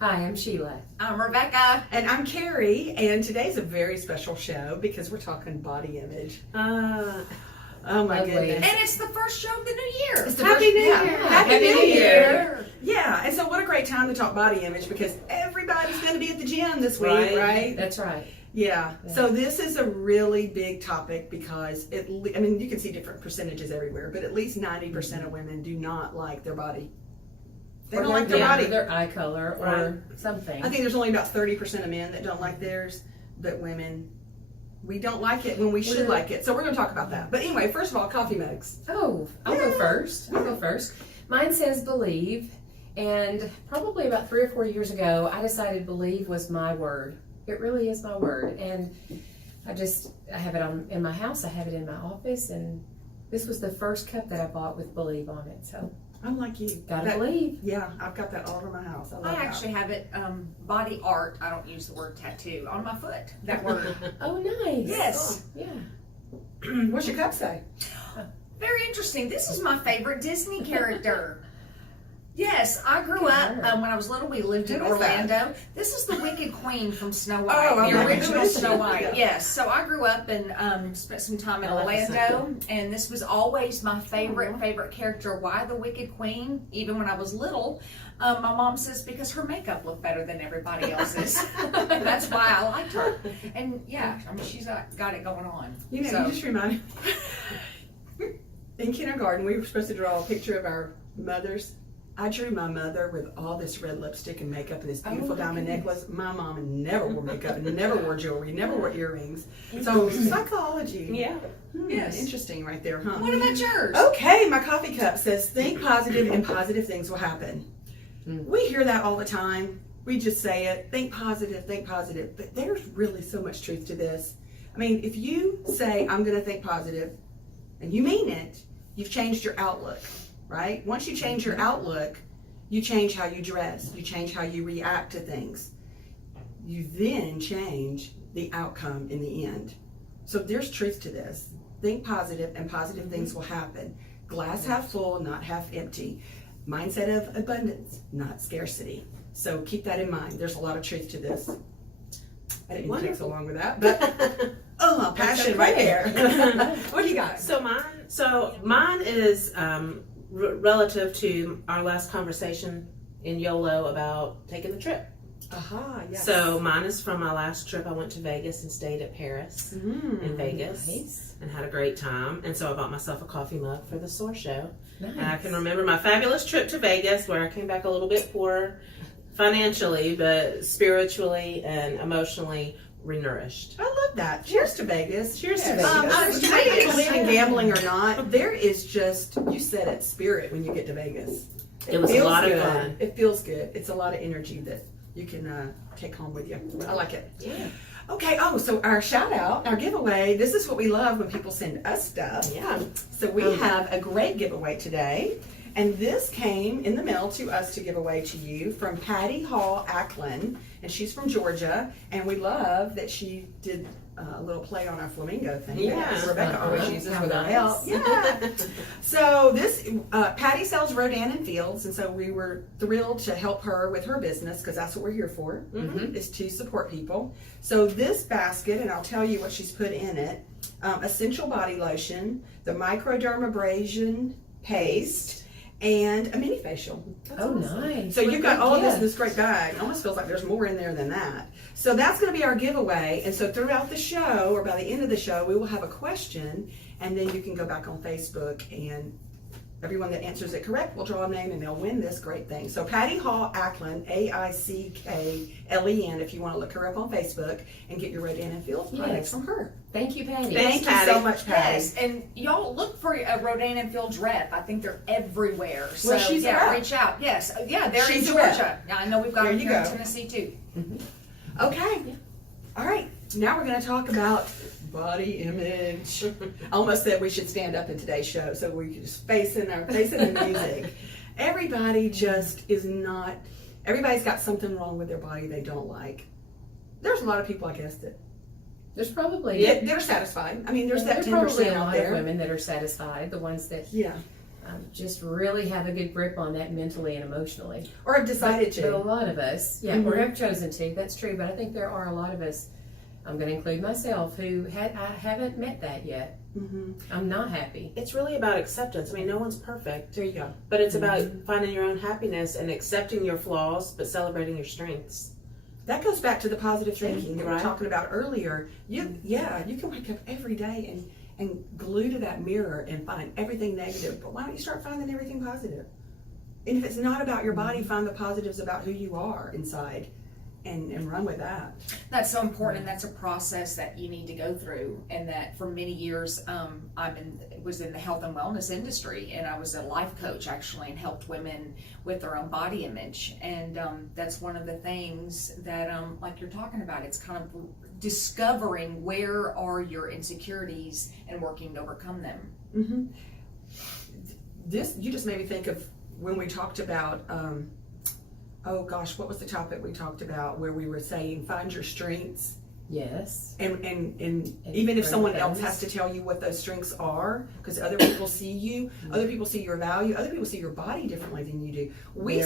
Hi, I'm Sheila. I'm Rebecca. And I'm Carrie, and today's a very special show because we're talking body image. Oh my Lovely. goodness. And it's the first show of the new year. It's the Happy first- New yeah. Year. Happy New New Year. Year. Yeah, and so what a great time to talk body image because everybody's going to be at the gym this week, right? That's right. Yeah. Yeah. So this is a really big topic because you can see different percentages everywhere, but at least 90% of women do not like their body. They don't like their body. Their eye color or something. I think there's only about 30% of men that don't like theirs, but women, we don't like it when we should like it. So we're going to talk about that. But anyway, first of all, coffee mugs. Oh, I'll go first. Mine says believe, and probably about 3 or 4 years ago, I decided believe was my word. It really is my word, and I have it in my house. I have it in my office, and this was the first cup that I bought with believe on it. So I'm like you. gotta believe. Yeah, I've got that all over my house. I love I that. actually have it body art. I don't use the word tattoo on my foot. That word. Oh, nice. Yes. Yeah. What's your cup say? Very interesting. This is my favorite Disney character. Yes, I grew up when I was little. We lived in Who is that? Orlando. This is the Wicked Queen from Snow White, Oh, the okay. original Who is she? Snow White. Yeah. Yes, so I grew up and spent some time in Oh, that's Orlando, and this was always my favorite character. Why the Wicked Queen? Even when I was little, my mom says because her makeup looked better than everybody else's. That's why I liked her. And yeah, I mean she's got it going on. You know, So- you just reminded me. In kindergarten, we were supposed to draw a picture of our mothers. I drew my mother with all this red lipstick and makeup and this beautiful my diamond goodness. necklace. My mom never wore makeup and never wore jewelry, never wore earrings. So psychology. Yeah. Yes. Interesting right there, huh? What about yours? Okay, my coffee cup says think positive and positive things will happen. Mm. We hear that all the time. We just say it, think positive, but there's really so much truth to this. I mean, if you say I'm going to think positive and you mean it, you've changed your outlook, right? Once you change your outlook, you change how you dress, you change how you react to things. You then change the outcome in the end. So there's truth to this. Think positive and positive things will happen. Glass half full, not half empty. Mindset of abundance, not scarcity. So keep that in mind. There's a lot of truth to this. I didn't mean to take so long with that, but passion right there. What do you got? So mine is relative to our last conversation in YOLO about taking the trip. Aha, yes. So mine is from my last trip. I went to Vegas and stayed at Paris in Vegas Nice. and had a great time. And so I bought myself a coffee mug for the SOAR show. Nice. And I can remember my fabulous trip to Vegas where I came back a little bit poorer financially, but spiritually and emotionally renourished. I love that. Cheers to Vegas. Cheers to Vegas. You may believe in gambling or not, there is just, you said it, spirit when you get to Vegas. It was a feels lot of good. fun. It feels good. It's a lot of energy that you can take home with you. I like it. Yeah. Okay, so our shout out, our giveaway, this is what we love when people send us stuff. Yeah. So we have a great giveaway today. And this came in the mail to us to give away to you from Patty Hall Ackland. And she's from Georgia. And we love that she did a little play on our flamingo thing. Yeah. that Rebecca always uses How with our nice. help. Yeah. So this, Patty sells Rodan and Fields. And so we were thrilled to help her with her business because that's what we're here for, is to support people. So this basket, and I'll tell you what she's put in it, essential body lotion, the microdermabrasion paste, and a mini facial. Oh, nice. So you've got What a all of this in gift. this great bag. It almost feels like there's more in there than that. So that's going to be our giveaway. And so throughout the show, or by the end of the show, we will have a question, and then you can go back on Facebook, and everyone that answers it correct will draw a name, and they'll win this great thing. So Patty Hall Ackland, Aicklen, if you want to look her up on Facebook and get your Rodan and Fields products Yes. from her. Thank you, Patty. Thank you Patty. so much, Patty. Yes, and y'all look for a Rodan and Fields rep. I think they're everywhere. So Well, she's a yeah, rep. reach out. Yes, yeah, they're She's in a rep. Georgia. Yeah, I know we've got There them you here in go. Tennessee too. Okay. All right. Now we're going to talk about body image. I almost said we should stand up in today's show so we could just face in the music. Everybody just is not. Everybody's got something wrong with their body they don't like. There's a lot of people, I guess, that There's probably they're satisfied. I mean, there's that probably 10% a out lot there. of women that are satisfied. The ones that Yeah. just really have a good grip on that mentally and emotionally. Or have decided But a to. lot of us, yeah, or have chosen to. That's true. But I think there are a lot of us, I'm going to include myself, who I haven't met that yet. I'm not happy. It's really about acceptance. I mean, no one's perfect, There you go. but it's about finding your own happiness and accepting your flaws, but celebrating your strengths. That goes back to the positive thinking that we were Right. talking about earlier. You can wake up every day and glue to that mirror and find everything negative. But why don't you start finding everything positive? And if it's not about your body, find the positives about who you are inside and run with that. That's so important, and that's a process that you need to go through. And that for many years, was in the health and wellness industry, and I was a life coach actually, and helped women with their own body image. And that's one of the things that, like you're talking about, it's kind of discovering where are your insecurities and working to overcome them. This, you just made me think of when we talked about, oh gosh, what was the topic we talked about where we were saying find your strengths? Yes. And even if someone else has to tell you what those strengths are, because other people see you, other people see your value, other people see your body differently than you do. We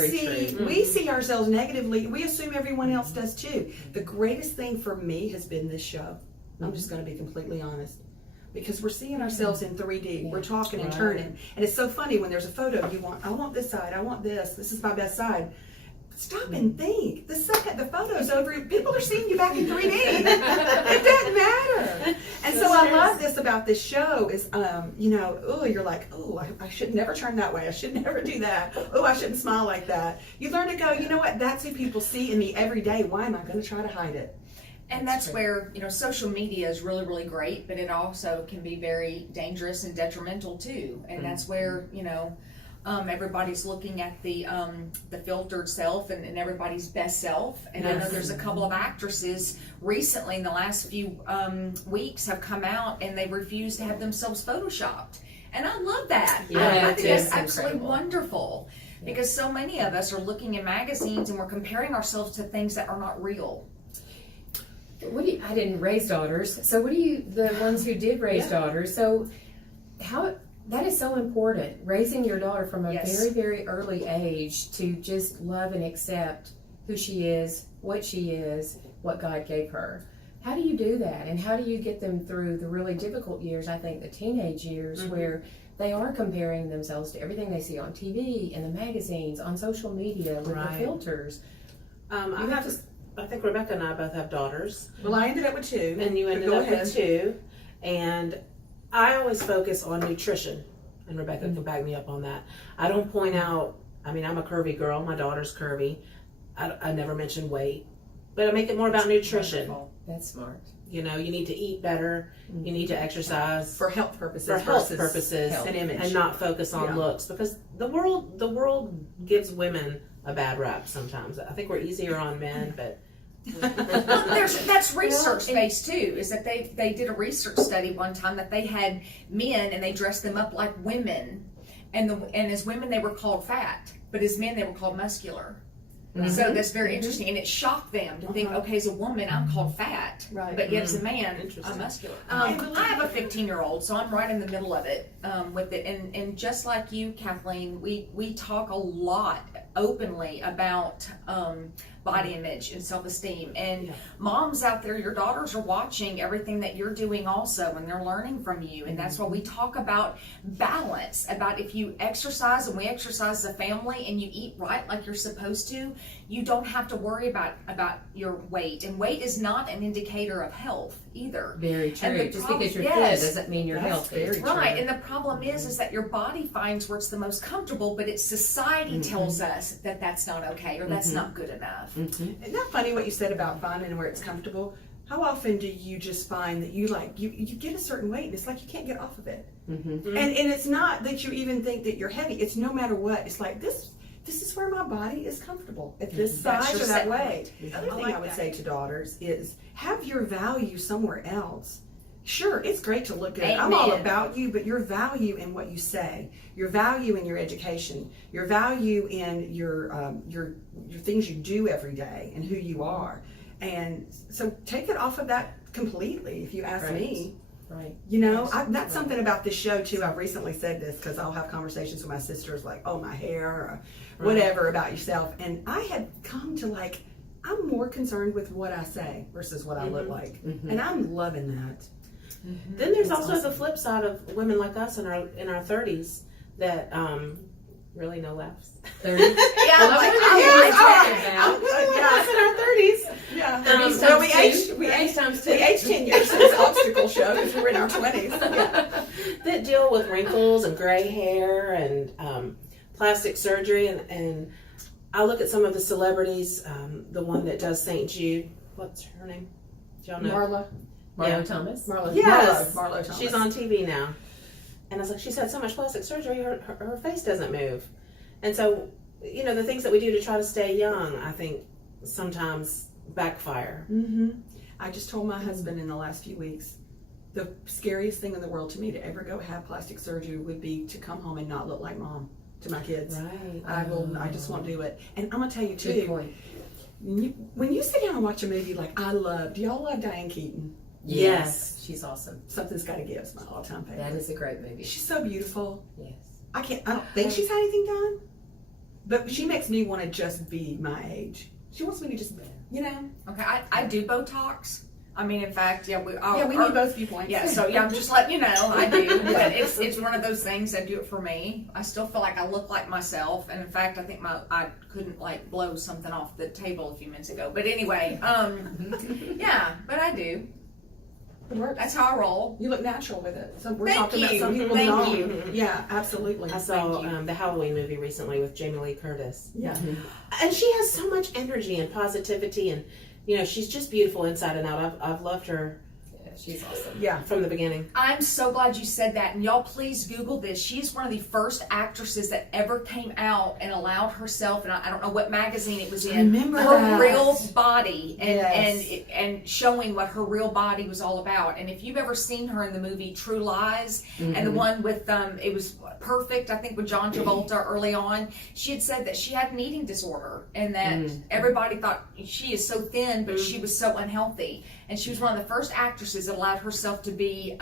see ourselves negatively. We assume everyone else does too. The greatest thing for me has been this show. I'm just going to be completely honest. Because we're seeing ourselves in 3D. We're talking and turning. And it's so funny when there's a photo, I want this side, I want this is my best side. Stop and think. The second the photo's over, people are seeing you back in 3D. It doesn't matter. And so I love this about this show is, you're like, oh, I should never turn that way. I should never do that. Oh, I shouldn't smile like that. You learn to go, you know what? That's who people see in me every day. Why am I going to try to hide it? And that's where, social media is really, really great, but it also can be very dangerous and detrimental too. And that's where, everybody's looking at the filtered self and everybody's best self. And I know there's a couple of actresses recently in the last few weeks have come out and they refuse to have themselves photoshopped. And I love that. Yeah, I think that's absolutely incredible. Wonderful. Because so many of us are looking in magazines and we're comparing ourselves to things that are not real. I didn't raise daughters, so the ones who did raise daughters, so that is so important, raising your daughter from a very, very early age to just love and accept who she is, what God gave her. How do you do that? And how do you get them through the really difficult years, I think the teenage years, where they are comparing themselves to everything they see on TV, in the magazines, on social media, with the filters. I think Rebecca and I both have daughters. Well, I ended up with 2. And you ended up with 2. And I always focus on nutrition. And Rebecca can back me up on that. I don't point out, I'm a curvy girl. My daughter's curvy. I never mention weight. But I make it more about nutrition. Wonderful. That's smart. You need to eat better. You need to exercise. For health purposes. And image. And not focus on looks. Because the world gives women a bad rap sometimes. I think we're easier on men, but That's research based too. Is that they did a research study one time that they had men and they dressed them up like women, and as women they were called fat, but as men they were called muscular. So that's very interesting, and it shocked them to think, okay, as a woman I'm called fat, but yet as a man I'm muscular. I have a 15-year-old, so I'm right in the middle of it with it, and just like you, Kathleen, we talk a lot openly about body image and self-esteem, and moms out there, your daughters are watching everything that you're doing also, and they're learning from you. And that's why we talk about balance, about if you exercise, and we exercise as a family, and you eat right like you're supposed to, you don't have to worry about your weight. And weight is not an indicator of health either. Very true. Just because you're thin doesn't mean you're healthy. Very true. Right, and the problem is that your body finds where it's the most comfortable, but it's society tells us that that's not okay, or that's not good enough. Isn't that funny what you said about finding where it's comfortable? How often do you just find that you get a certain weight and it's like you can't get off of it? And it's not that you even think that you're heavy. It's no matter what. It's like this is where my body is comfortable at this size or that weight. The other thing I would say to daughters is have your value somewhere else. Sure, it's great to look good. Amen. I'm all about you, but your value in what you say, your value in your education, your value in your things you do every day and who you are. And so take it off of that completely, if you ask me. Right. You know, Absolutely. that's something about this show too. I've recently said this because I'll have conversations with my sisters like, oh, my hair or whatever about yourself. And I had come to like, I'm more concerned with what I say versus what I look like. And I'm loving that. Then there's That's also awesome. the flip side of women like us in our 30s that really no laughs. 30. Yeah, Well, like, Us in our 30s. Yeah. 30s Well, times we 30s aged times 10 years in this obstacle show because we were in our 20s. That deal with wrinkles and gray hair and plastic surgery. And I look at some of the celebrities, the one that does St. Jude. What's her name? Do y'all know? Marla. Marlo Thomas. Marla. Yes. Marlo Thomas. She's on TV now. And I was like, she's had so much plastic surgery, her face doesn't move. And so, you know, the things that we do to try to stay young, I think sometimes backfire. I just told my husband in the last few weeks, the scariest thing in the world to me to ever go have plastic surgery would be to come home and not look like mom to my kids. Right. I just won't do it. And I'm gonna tell you Good too, point. when you sit down and watch a movie like do y'all love Diane Keaton? Yes. She's awesome. Something's Gotta Give is my all-time favorite. That is a great movie. She's so beautiful. Yes. I don't think she's had anything done, but she makes me want to just be my age. She wants me to just, you know. Okay, I do Botox. I mean, in fact, we need both viewpoints. Yeah, so I'm just letting you know, I do. But it's one of those things. I do it for me. I still feel like I look like myself, and in fact, I think I couldn't like blow something off the table a few minutes ago. But anyway, yeah, but I do. It works. That's how I roll. You look natural with it. So we're Thank talking about you. some people Thank don't. you. Yeah, absolutely. I saw Thank you. the Halloween movie recently with Jamie Lee Curtis. Yeah. And she has so much energy and positivity, and you know, she's just beautiful inside and out. I've loved her Yeah, she's awesome. Yeah. from the beginning. I'm so glad you said that, and y'all please Google this. She's one of the first actresses that ever came out and allowed herself, and I don't know what magazine it was in, Remember her that. real body and Yes. and showing what her real body was all about. And if you've ever seen her in the movie True Lies, and the one with it was Perfect, I think with John Travolta early on, she had said that she had an eating disorder and that everybody thought she is so thin, but she was so unhealthy. And she was one of the first actresses that allowed herself to be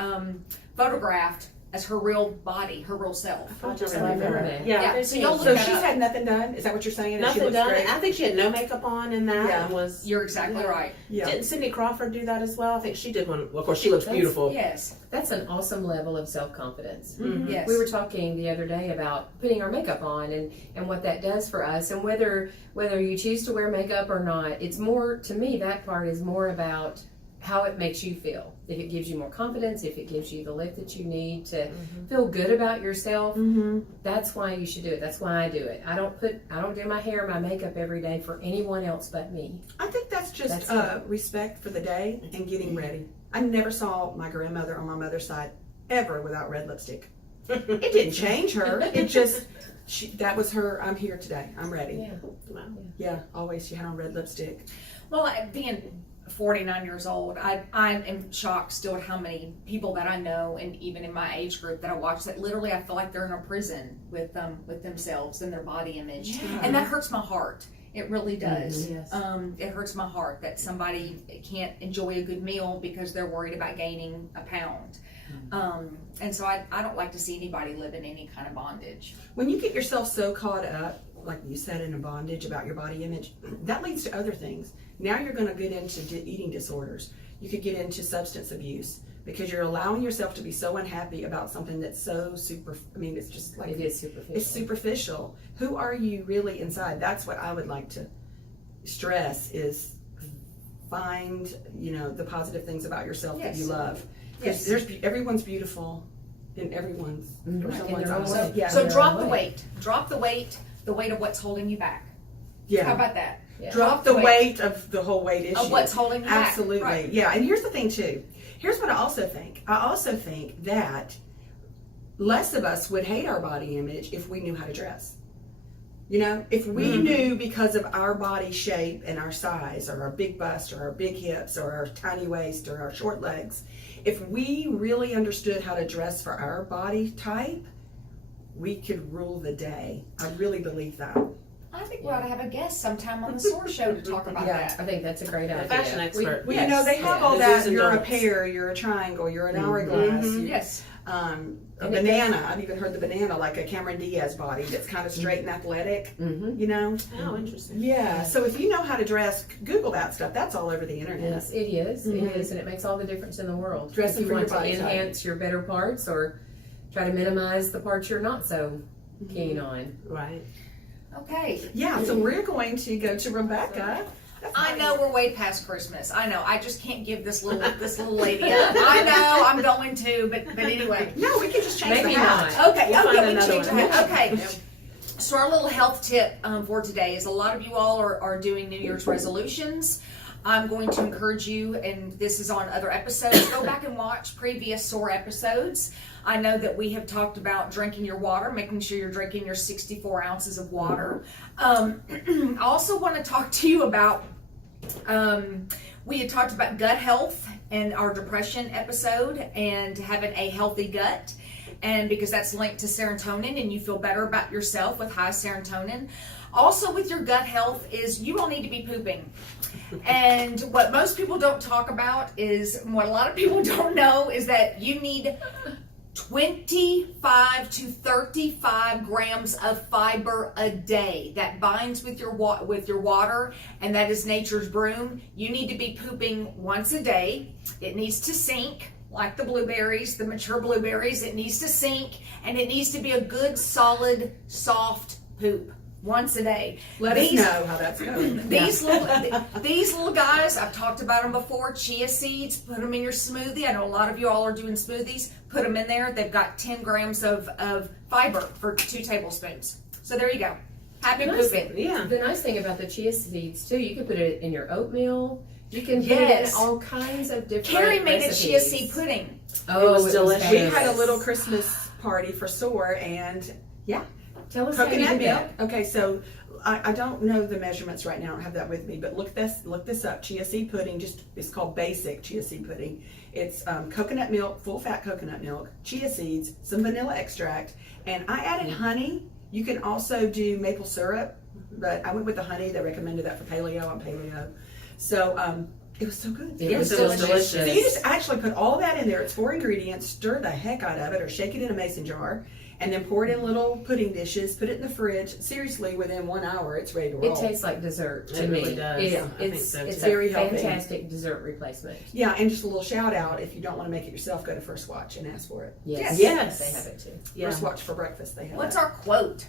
photographed as her real body, her real self. I remember that. Yeah, so y'all So look that she's up. had nothing done? Is that what you're saying? And she Nothing looks done. great? I think she had no makeup on in that. Yeah. And was You're exactly right. Yeah. Didn't Cindy Crawford do that as well? I think she did one. Well, of course, she looks beautiful. Yes. That's an awesome level of self-confidence. Yes. We were talking the other day about putting our makeup on and what that does for us, and whether you choose to wear makeup or not. It's more, to me, that part is more about how it makes you feel. If it gives you more confidence, if it gives you the lift that you need to feel good about yourself, that's why you should do it. That's why I do it. I don't do my hair, my makeup every day for anyone else but me. I think that's just That's respect for the day and getting ready. I never saw my grandmother on my mother's side ever without red lipstick. It didn't change her. It just, that was her, I'm here today. I'm ready. Yeah. Wow. Yeah, always she had on red lipstick. Well, being 49 years old, I am shocked still at how many people that I know, and even in my age group that I watch, that literally I feel like they're in a prison with themselves and their body image, and that hurts my heart. It really does. Yes. It hurts my heart that somebody can't enjoy a good meal because they're worried about gaining a pound. And so I don't like to see anybody live in any kind of bondage. When you get yourself so caught up, like you said, in a bondage about your body image, that leads to other things. Now you're going to get into eating disorders. You could get into substance abuse because you're allowing yourself to be so unhappy about something that's so it's just like, It is superficial. it's superficial. Who are you really inside? That's what I would like to stress is find, the positive things about yourself that you Yes. love. Because everyone's beautiful in everyone's, or someone's their own eyes. way. Yeah. So their drop own the way. weight, the weight of what's holding you back. Yeah. How about that? Yeah. Drop the weight of the whole weight issue. Of what's holding you back. Absolutely. Right. Yeah. And here's the thing too. Here's what I also think. I also think that less of us would hate our body image if we knew how to dress. If we knew because of our body shape and our size, or our big bust, or our big hips, or our tiny waist, or our short legs, if we really understood how to dress for our body type, we could rule the day. I really believe that. I think we ought to have a guest sometime on the SOAR show to talk about Yeah, that. I think that's a great idea. Fashion expert. Well, you know, they have all The that. do's and You're a don'ts. pear, you're a triangle, you're an hourglass. Mhm. Yes. A And it banana. I've even heard the banana, like a Cameron Diaz body that's kind of straight and athletic, Mm-hmm. you know? Oh, interesting. Yeah. So if you know how to dress, Google that stuff. That's all over the internet. Yes, it is. Mhm. It is, and it makes all the difference in the world. Dressing if for you your want to body type. enhance your better parts or try to minimize the parts you're not so keen on. Right. Okay. Yeah, so we're going to go to Rebecca. I know we're way past Christmas. I know. I just can't give this little lady up. I know I'm going to, but anyway. No, we can just change Maybe the hat. not. Okay. We'll Oh, find yeah, we another changed one. it. Okay. So our little health tip for today is a lot of you all are doing New Year's resolutions. I'm going to encourage you, and this is on other episodes, go back and watch previous SOAR episodes. I know that we have talked about drinking your water, making sure you're drinking your 64 ounces of water. I also want to talk to you about, we had talked about gut health in our depression episode and having a healthy gut. And because that's linked to serotonin and you feel better about yourself with high serotonin. Also with your gut health is you don't need to be pooping. And what most people don't talk about is, what a lot of people don't know is that you need 25 to 35 grams of fiber a day that binds with your water, and that is nature's broom. You need to be pooping once a day. It needs to sink. Like the blueberries, the mature blueberries, it needs to sink, and it needs to be a good, solid, soft poop once a day. Let us know how that's going. These little guys, I've talked about them before. Chia seeds, put them in your smoothie. I know a lot of you all are doing smoothies. Put them in there. They've got 10 grams of fiber for 2 tablespoons. So there you go. Happy pooping. Yeah. The nice thing about the chia seeds too, you can put it in your oatmeal. You can put Yes. it in all kinds of different Carrie made recipes. a chia seed pudding. Oh, It was delicious. We had a little Christmas party for SOAR, and Tell us how you coconut did milk. that. Okay, so I don't know the measurements right now. I don't have that with me, but look this up. Chia seed pudding, it's called basic chia seed pudding. It's coconut milk, full fat coconut milk, chia seeds, some vanilla extract, and I added honey. You can also do maple syrup, but I went with the honey. They recommended that for paleo. I'm paleo, so it was so good. It was delicious. So you just actually put all that in there. It's 4 ingredients. Stir the heck out of it, or shake it in a mason jar, and then pour it in little pudding dishes. Put it in the fridge. Seriously, within 1 hour, it's ready to roll. It tastes like dessert to It me. really does. It- Yeah, I think it's so, it's too. Very a healthy. fantastic dessert replacement. Yeah, and just a little shout out: if you don't want to make it yourself, go to First Watch and ask for it. Yes, Yes. they have it too. Yeah. First Watch for breakfast. They have. What's that. our quote?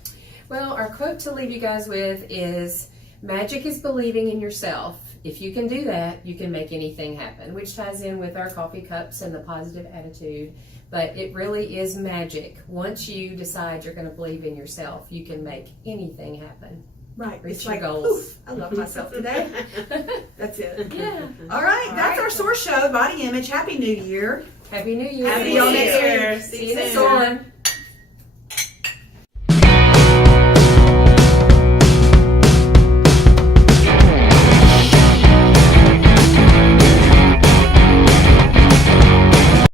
Well, our quote to leave you guys with is, "Magic is believing in yourself. If you can do that, you can make anything happen," which ties in with our coffee cups and the positive attitude. But it really is magic. Once you decide you're going to believe in yourself, you can make anything happen. Right? Reach It's your like, goals. "Oof, I love myself today." That's it. Yeah. All right, All that's right. our SOAR show. Body image. Happy New Year. Happy New Year. Happy y'all next Year. week. See you See you next soon. time.